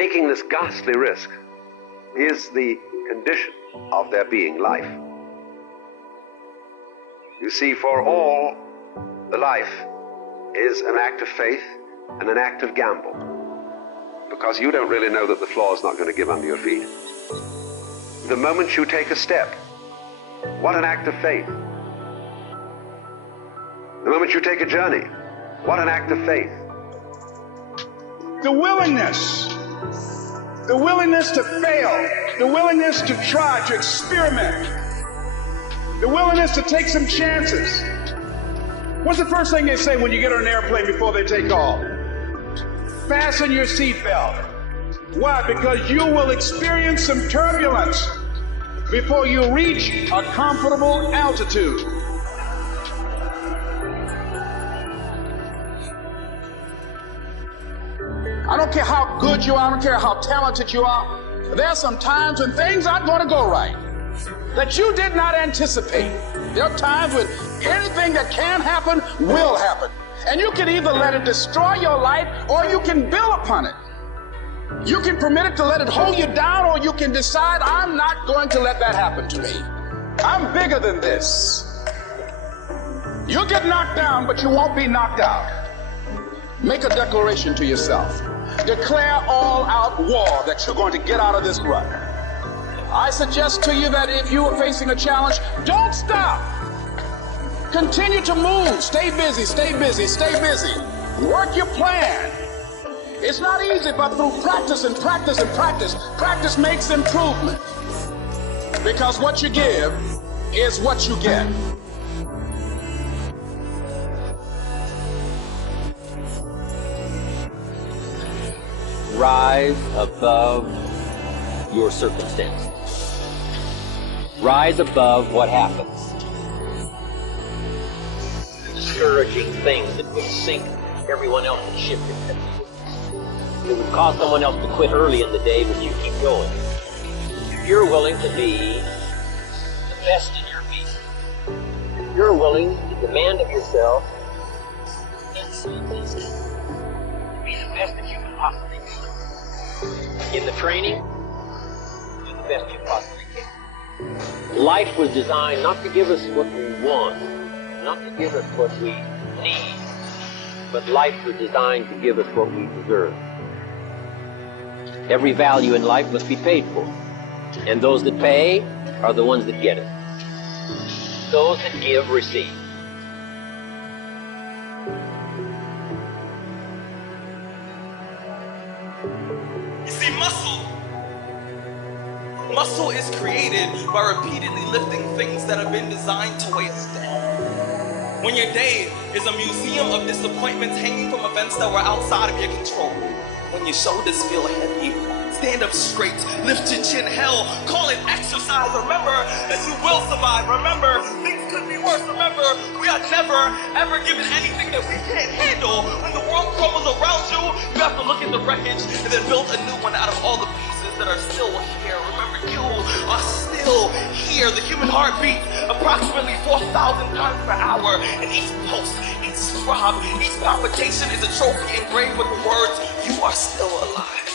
taking this ghastly risk is the condition of there being life. You see, for all, the life is an act of faith and an act of gamble, because you don't really know that the floor is not going to give under your feet. The moment you take a step, what an act of faith. The moment you take a journey, what an act of faith. The willingness to fail, the willingness to try, to experiment, the willingness to take some chances. What's the first thing they say when you get on an airplane before they take off? Fasten your seatbelt. Why? Because you will experience some turbulence before you reach a comfortable altitude. I don't care how good you are, I don't care how talented you are. There are some times when things aren't going to go right that you did not anticipate. There are times when anything that can happen will happen. And you can either let it destroy your life or you can build upon it. You can permit it to let it hold you down, or you can decide, I'm not going to let that happen to me. I'm bigger than this. You'll get knocked down, but you won't be knocked out. Make a declaration to yourself. Declare all-out war that you're going to get out of this rut. I suggest to you that if you are facing a challenge, don't stop. Continue to move. Stay busy, stay busy, stay busy. Work your plan. It's not easy, but through practice and practice and practice, practice makes improvement. Because what you give is what you get. Rise above your circumstances. Rise above what happens. Discouraging things that would sink everyone else's ship. It would cause someone else to quit early in the day, but you keep going. If you're willing to be the best in your being, if you're willing to demand of yourself to be the best that you can possibly be. In the training, do the best you possibly can. Life was designed not to give us what we want, not to give us what we need, but life was designed to give us what we deserve. Every value in life must be paid for, and those that pay are the ones that get it. Those that give receive. You see, muscle is created by repeatedly lifting things that have been designed to weigh us down. When your day is a museum of disappointments hanging from events that were outside of your control. When your shoulders feel heavy, stand up straight, lift your chin, hell, call it exercise. Remember that you will survive. Remember, things could be worse. Remember, we are never, ever given anything that we can't handle. When the world crumbles around you, you have to look at the wreckage and then build a new one out of all the pieces that are still here. Remember, you are still here. The human heart beats approximately 4,000 times per hour, and each pulse, each throb, each palpitation is a trophy engraved with the words, you are still alive.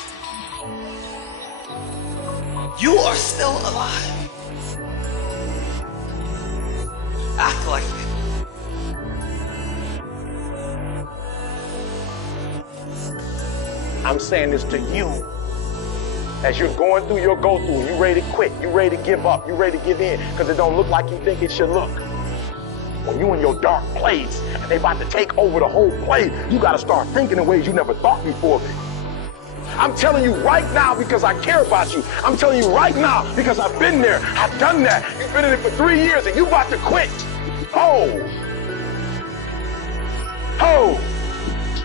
You are still alive. Act like it. I'm saying this to you. As you're going through your go-through, you ready to quit, you ready to give up, you ready to give in, because it don't look like you think it should look. When you in your dark place, and they about to take over the whole place, you gotta start thinking in ways you never thought before. I'm telling you right now because I care about you. I'm telling you right now because I've been there, I've done that. You've been in it for 3 years and you about to quit. Oh.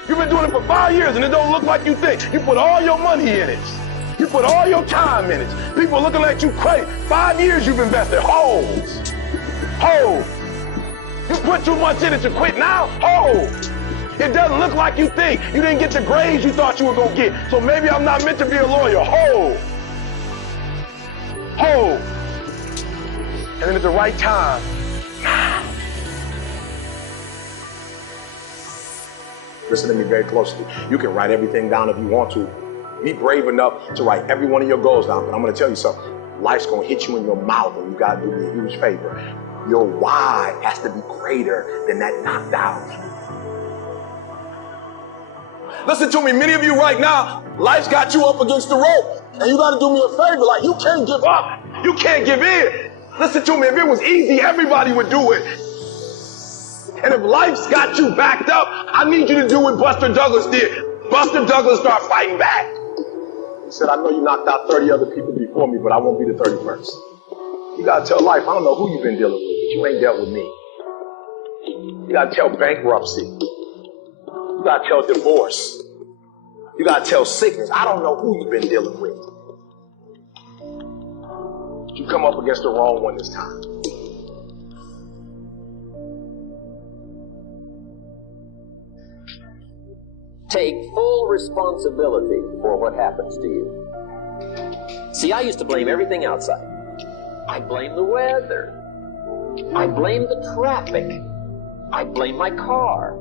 You've been doing it for 5 years and it don't look like you think. You put all your money in it. You put all your time in it. People looking at you crazy. 5 years you've invested. You put too much in it to quit now? It doesn't look like you think. You didn't get the grades you thought you were gonna get. So maybe I'm not meant to be a lawyer. And then at the right time, listen to me very closely. You can write everything down if you want to. Be brave enough to write every one of your goals down. But I'm going to tell you something. Life's going to hit you in your mouth, and you got to do me a huge favor. Your why has to be greater than that knocked out. Listen to me, many of you right now, life's got you up against the rope, and you got to do me a favor. Like, you can't give up. You can't give in. Listen to me, if it was easy, everybody would do it. And if life's got you backed up, I need you to do what Buster Douglas did. Buster Douglas started fighting back. He said, I know you knocked out 30 other people before me, but I won't be the 31st. You got to tell life, I don't know who you've been dealing with, but you ain't dealt with me. You got to tell bankruptcy. You got to tell divorce. You got to tell sickness. I don't know who you've been dealing with. You come up against the wrong one this time. Take full responsibility for what happens to you. See, I used to blame everything outside. I blame the weather. I blame the traffic. I blame my car.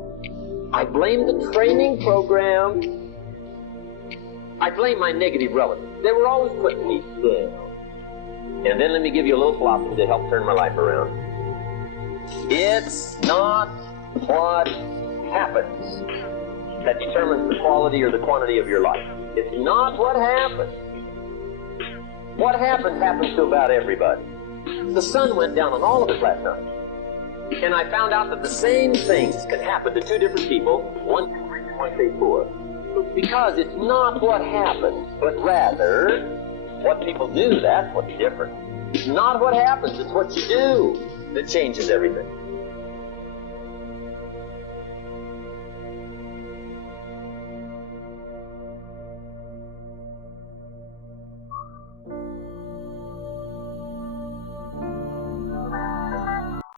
I blame the training program. I blame my negative relatives. They were always putting me down. And then let me give you a little philosophy to help turn my life around. It's not what happens that determines the quality or the quantity of your life. It's not what happens. What happens to about everybody. The sun went down on all of us last night. And I found out that the same things can happen to two different people, one day rich and one day poor. Because it's not what happens, but rather what people do. That's what's different. It's not what happens, it's what you do that changes everything.